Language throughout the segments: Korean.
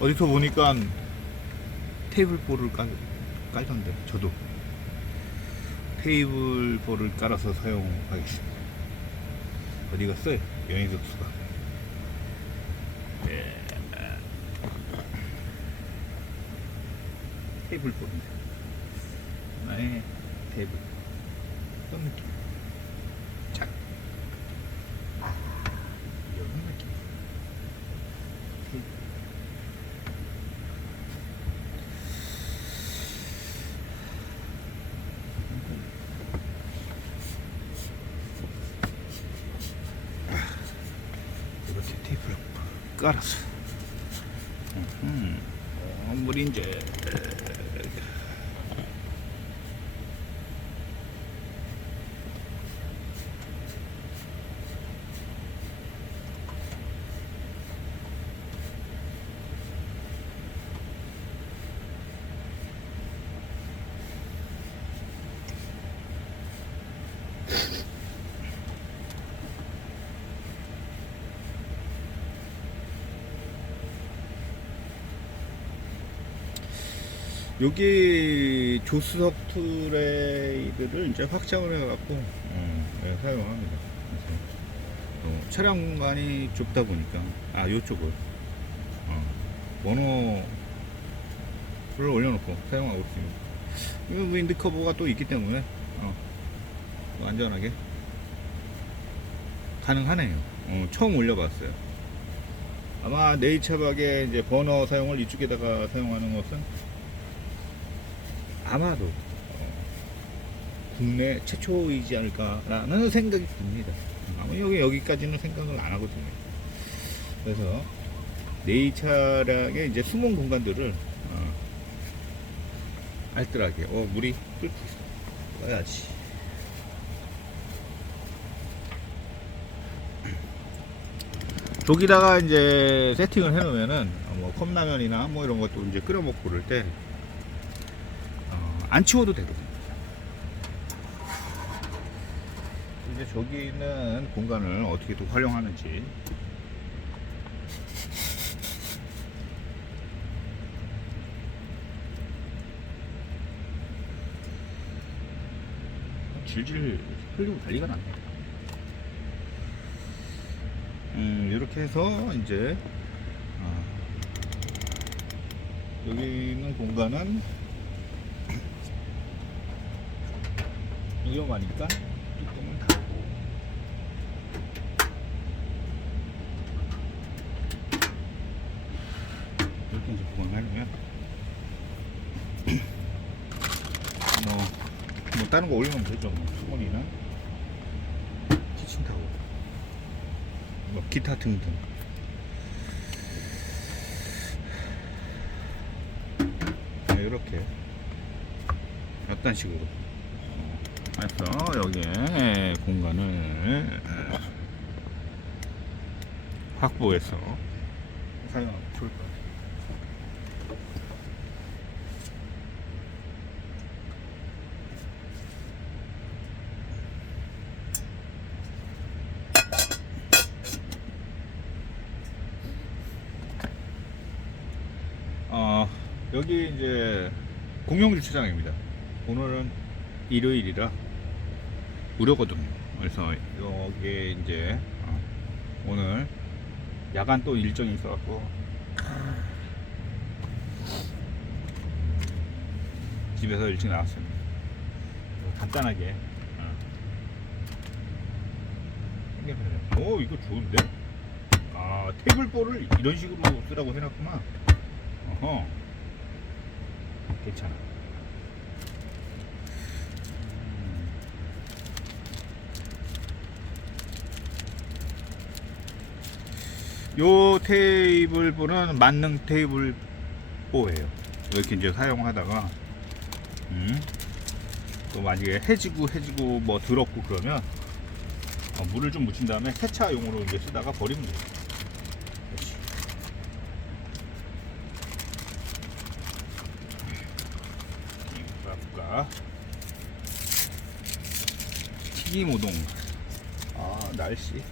어디서 보니까 테이블볼을 깔, 깔던데 저도. 테이블볼을 깔아서 사용하겠습니다. 어디 갔어요? 격수가. 예. 테이블볼인데. 하나의 테이블 어떤 느낌? 작 아, 이런 느낌 테이블 이렇게 테이프를 깔았어. 음, 어, 물 이제 여기 조수석 트레이드를 이제 확장을 해갖고 어, 네, 사용합니다. 어, 차량 공간이 좁다 보니까 아 요쪽을 어, 번호를 올려놓고 사용하고 있습니다. 이거 윈드 커버가 또 있기 때문에 어, 또 안전하게 가능하네요. 어, 처음 올려봤어요. 아마 네이처박의 이제 버너 사용을 이쪽에다가 사용하는 것은 아마도 어, 국내 최초이지 않을까라는 생각이 듭니다. 아마 여기 여기까지는 생각을 안 하거든요. 그래서 내이 차량의 이제 숨은 공간들을 어, 알뜰하게 어 물이 끓고 꺼야지. 저기다가 이제 세팅을 해놓으면은 어, 뭐 컵라면이나 뭐 이런 것도 이제 끓여 먹고 그럴 때 어, 안 치워도 되거든요. 이제 저기 있는 공간을 어떻게 또 활용하는지. 질질 흘리고 난리가 났네. 음, 이렇게 해서 이제 아, 여기 있는 공간은 위험하니까 뚜껑을 닫고. 이렇게 이제 보관하려면 뭐, 뭐 다른 거 올리면 되죠. 뭐 수건이나 키친타올 뭐 기타 등등. 네, 이렇게. 어떤 식으로 해서 여기에 공간을 확보해서 사용하면 좋을 것 같아요. 어, 여기 이제 공영 주차장입니다. 오늘은 일요일이라 무료거든요. 그래서 여기에 이제 어, 오늘 야간 또 일정이 있어갖고 집에서 일찍 나왔습니다. 간단하게. 어. 오 이거 좋은데? 아 테이블볼을 이런 식으로 쓰라고 해놨구나. 어허. 괜찮아. 요 테이블보는 만능 테이블보예요. 이렇게 이제 사용하다가 음, 또 만약에 해지고 해지고 뭐 더럽고 그러면 어, 물을 좀 묻힌 다음에 세차용으로 이제 쓰다가 버리면 돼요. 그렇지. 이거? 튀김 우동. 아 날씨.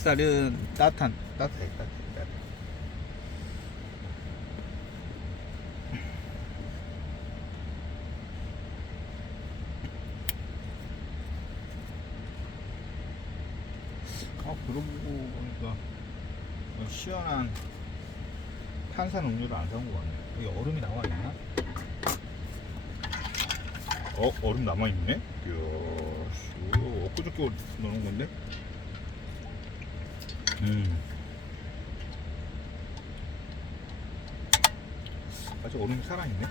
햇살은 따뜻한 따뜻해 따뜻해 따뜻해. 아 그러고 보니까 시원한 탄산 음료를 안 사온 것 같네. 여기 얼음이 나와 있나? 어 얼음 남아 있네. 이야, 엊그저께 넣은 건데. 음. 아직 얼음이 살아있네.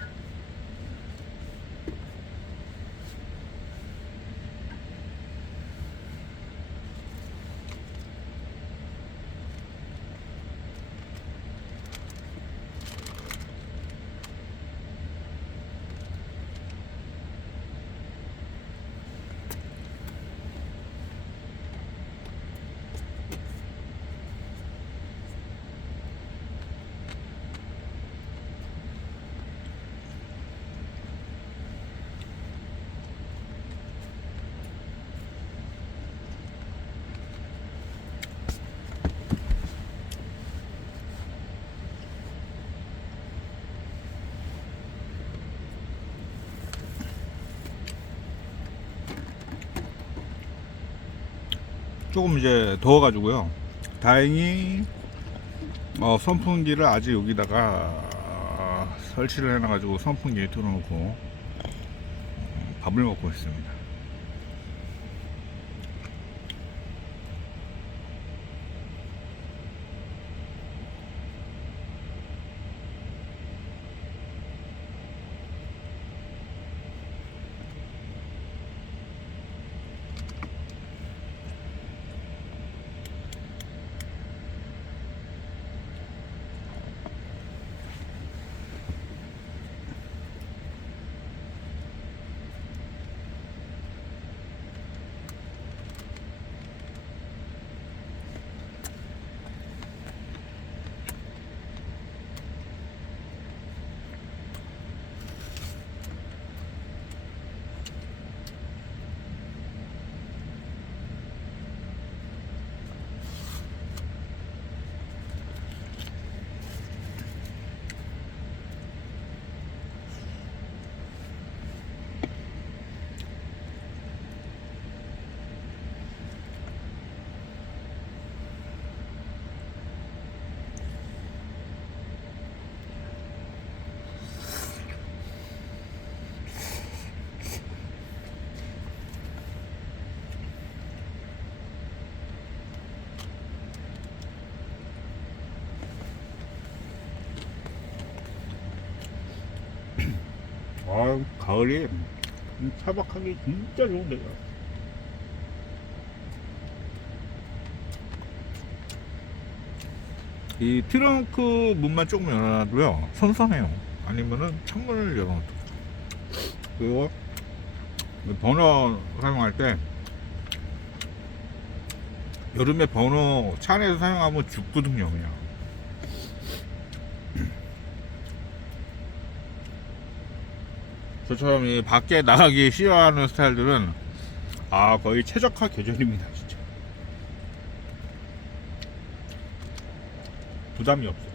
조금 이제 더워가지고요. 다행히 어, 선풍기를 아직 여기다가 설치를 해놔가지고 선풍기에 틀어놓고 어, 밥을 먹고 있습니다. 아 가을이 차박하기 진짜 좋은데요. 이 트렁크 문만 조금 열어놔도요 선선해요. 아니면은 창문을 열어놔도 그리고 이 버너 사용할 때 여름에 버너 차 안에서 사용하면 죽거든요 그냥. 저처럼 이 밖에 나가기 싫어하는 스타일들은 아 거의 최적화 계절입니다 진짜. 부담이 없어요.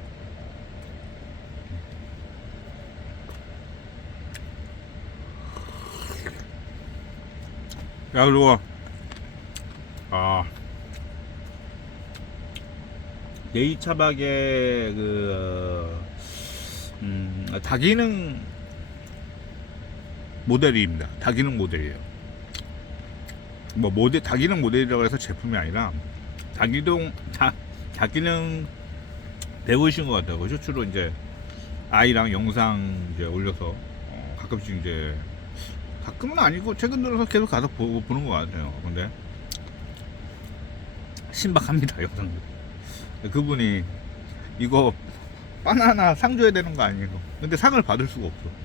야 그리고 아. 네이차박의 그 음, 다기능 모델입니다. 다기능 모델이에요. 뭐 모델 다기능 모델이라고 해서 제품이 아니라 다기동 다 다기능 배우신 것 같아요. 그죠? 주로 이제 아이랑 영상 이제 올려서 어, 가끔씩 이제 가끔은 아니고 최근 들어서 계속 가서 보고 보는 것 같아요. 근데 신박합니다 영상들. 그분이 이거 바나나 상 줘야 되는 거 아니에요? 근데 상을 받을 수가 없어.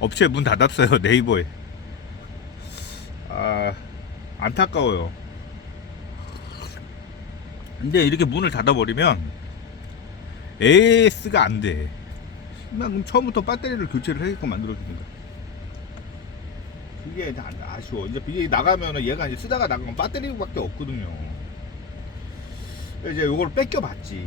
업체 문 닫았어요 네이버에. 아 안타까워요. 근데 이렇게 문을 닫아버리면 AS가 안돼. 그럼 처음부터 배터리를 교체를 하게끔 만들어주는 거야 그게 아쉬워. 이제 이게 나가면은 얘가 이제 쓰다가 나가면 배터리밖에 없거든요. 이제 요걸 뺏겨봤지.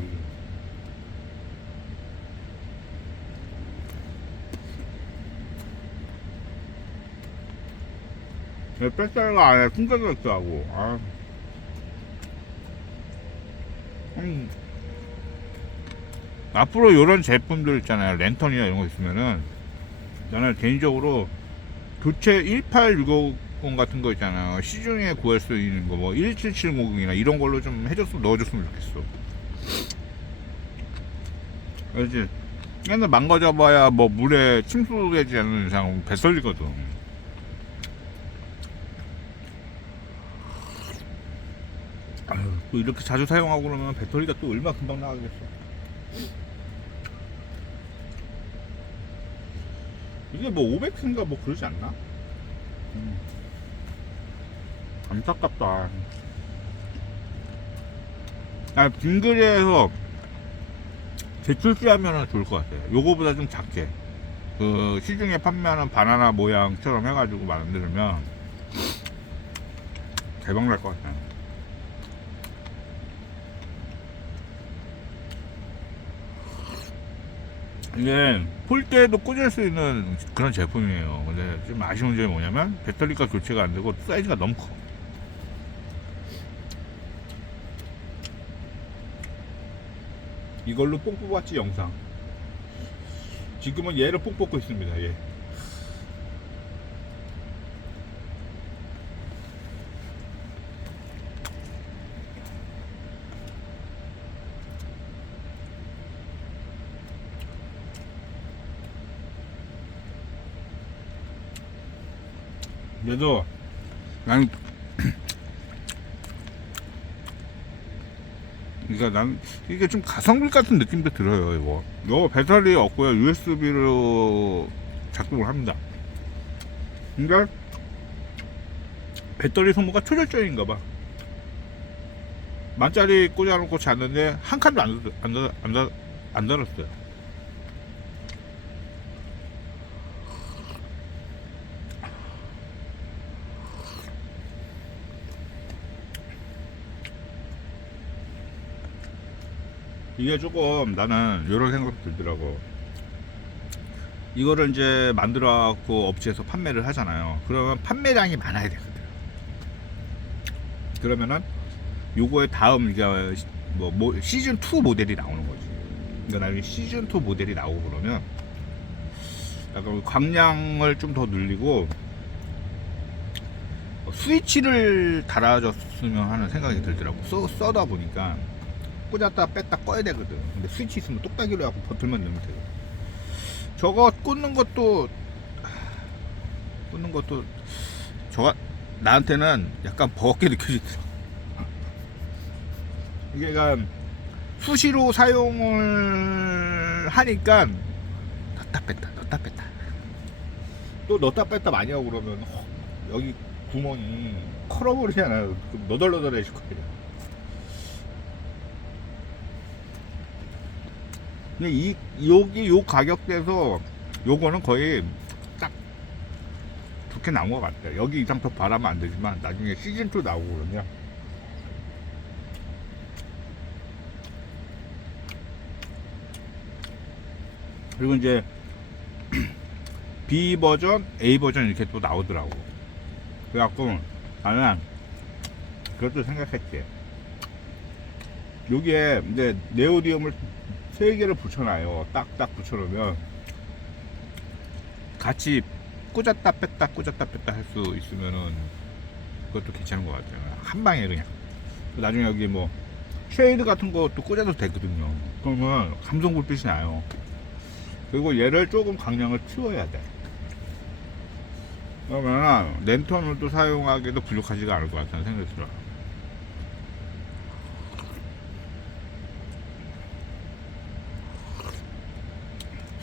안에 숨겨져 있더라고. 아. 음. 앞으로 이런 제품들 있잖아요. 랜턴이나 이런 거 있으면은 나는 개인적으로 교체 18650 같은 거 있잖아요. 시중에 구할 수 있는 거 뭐 17750이나 이런 걸로 좀 해줬으면 넣어줬으면 좋겠어. 알지? 맨날 망가져봐야 뭐 물에 침수되지 않는 이상 배설리거든. 아유, 또 이렇게 자주 사용하고 그러면 배터리가 또 얼마 금방 나가겠어. 이게 뭐 500인가 뭐 그러지 않나? 음. 안타깝다. 아, 빙그레에서 재출시하면 좋을 것 같아요. 요거보다 좀 작게. 그 시중에 판매하는 바나나 모양처럼 해가지고 만들면 대박 날 것 같아요. 이게 폴대에도 꽂을 수 있는 그런 제품이에요. 근데 좀 아쉬운 점이 뭐냐면 배터리가 교체가 안 되고 사이즈가 너무 커. 이걸로 뽕 뽑았지 영상. 지금은 얘를 뽕 뽑고 있습니다. 얘. 그래도 난 그러니까 난 이게 좀 가성비 같은 느낌도 들어요 이거. 이거 배터리 없고요. USB로 작동을 합니다. 그러니까 배터리 소모가 초절정인가 봐. 만짜리 꽂아놓고 잤는데 한 칸도 안, 달- 안, 달- 안, 달- 안 달았어요 이게 조금 나는 이런 생각 들더라고. 이거를 이제 만들어 갖고 업체에서 판매를 하잖아요. 그러면 판매량이 많아야 되거든. 그러면은 요거의 다음 이게 뭐, 뭐 시즌 2 모델이 나오는 거지. 그러니까 나중에 시즌 2 모델이 나오고 그러면 약간 광량을 좀 더 늘리고 스위치를 달아줬으면 하는 생각이 들더라고. 써, 써다 보니까 꽂았다 뺐다 꺼야 되거든. 근데 스위치 있으면 똑딱이로 하고 버튼만 넣으면 되거든. 저거 꽂는 것도 꽂는 것도 저가 나한테는 약간 버겁게 느껴지더라. 이게 그러니까 수시로 사용을 하니까 넣다 뺐다 넣다 뺐다 또 넣다 뺐다 많이 하고 그러면 허, 여기 구멍이 컬어버리잖아요. 좀 너덜너덜해질 거예요. 근데 이 여기 요 가격대에서 요거는 거의 딱 좋게 나온 것 같아요. 여기 이상 더 바라면 안 되지만 나중에 시즌 2 나오고 그러면 그리고 이제 B 버전, A 버전 이렇게 또 나오더라고. 그래갖고 나는 그것도 생각했지. 여기에 이제 네오디움을 세 개를 붙여놔요. 딱딱 붙여놓으면 같이 꽂았다 뺐다 꽂았다 뺐다 할 수 있으면은 그것도 괜찮은 것 같아요. 한 방에 그냥. 나중에 여기 뭐 쉐이드 같은 것도 꽂아도 되거든요. 그러면 감성 불빛이 나요. 그리고 얘를 조금 강량을 키워야 돼. 그러면 랜턴을 또 사용하기도 부족하지가 않을 것 같다는 생각이 들어요.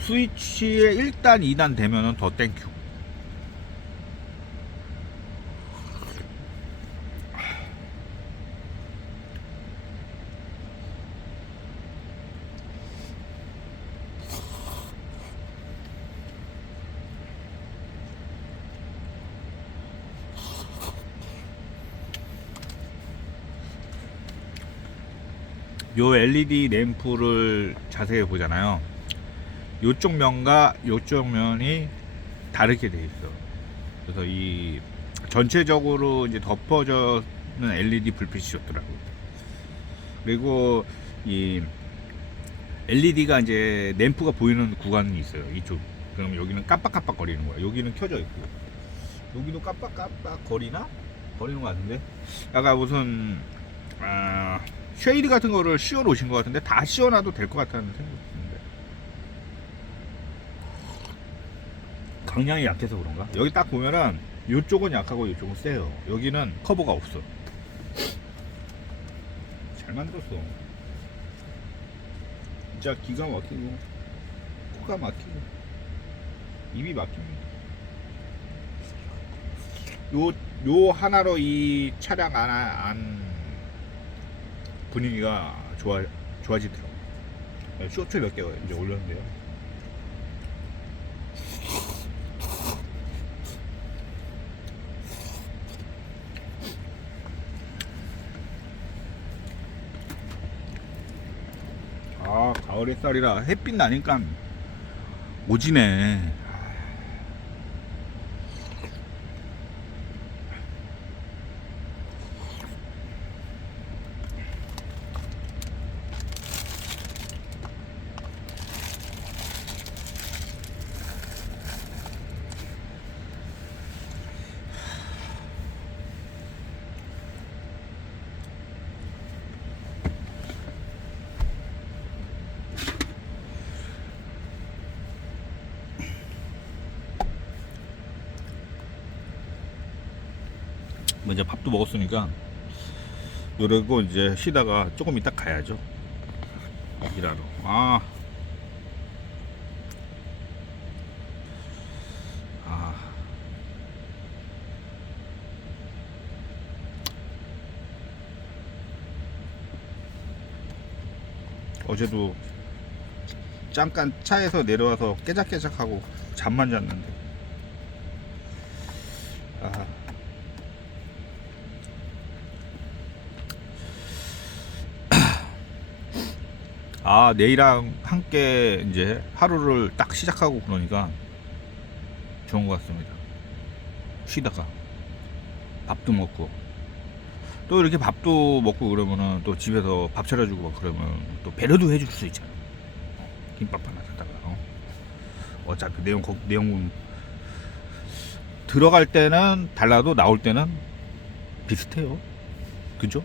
스위치에 1단, 2단 되면은 더 땡큐. 요 LED 램프를 자세히 보잖아요 요쪽 면과 요쪽 면이 다르게 돼 있어. 그래서 이 전체적으로 이제 덮어져는 LED 불빛이 좋더라고요. 그리고 이 LED가 이제 램프가 보이는 구간이 있어요. 이쪽. 그럼 여기는 깜빡깜빡 거리는 거야. 여기는 켜져 있고. 여기도 깜빡깜빡 거리나? 거리는 것 같은데. 아까 무슨 아, 쉐이드 같은 거를 씌워 놓으신 것 같은데 다 씌워놔도 될 것 같다는 생각이 드는데. 강량이 약해서 그런가? 여기 딱 보면은 이쪽은 약하고 이쪽은 세요. 여기는 커버가 없어. 잘 만들었어. 진짜 기가 막히고 코가 막히고 입이 막힙니다. 요, 요 하나로 이 차량 안, 안 분위기가 좋아, 좋아지더라고요. 네, 쇼트 몇개 이제 올렸는데요. 아, 가을 햇살이라 햇빛 나니까 오지네. 먼저 밥도 먹었으니까 이러고 이제 쉬다가 조금 이따 가야죠 일하러 아. 아. 어제도 잠깐 차에서 내려와서 깨작깨작하고 잠만 잤는데 아 내일랑 함께 이제 하루를 딱 시작하고 그러니까 좋은 것 같습니다. 쉬다가 밥도 먹고 또 이렇게 밥도 먹고 그러면은 또 집에서 밥 차려주고 막 그러면 또 배려도 해줄 수 있잖아. 김밥 하나 사다가 어? 어차피 내용 거- 내용 들어갈 때는 달라도 나올 때는 비슷해요. 그죠?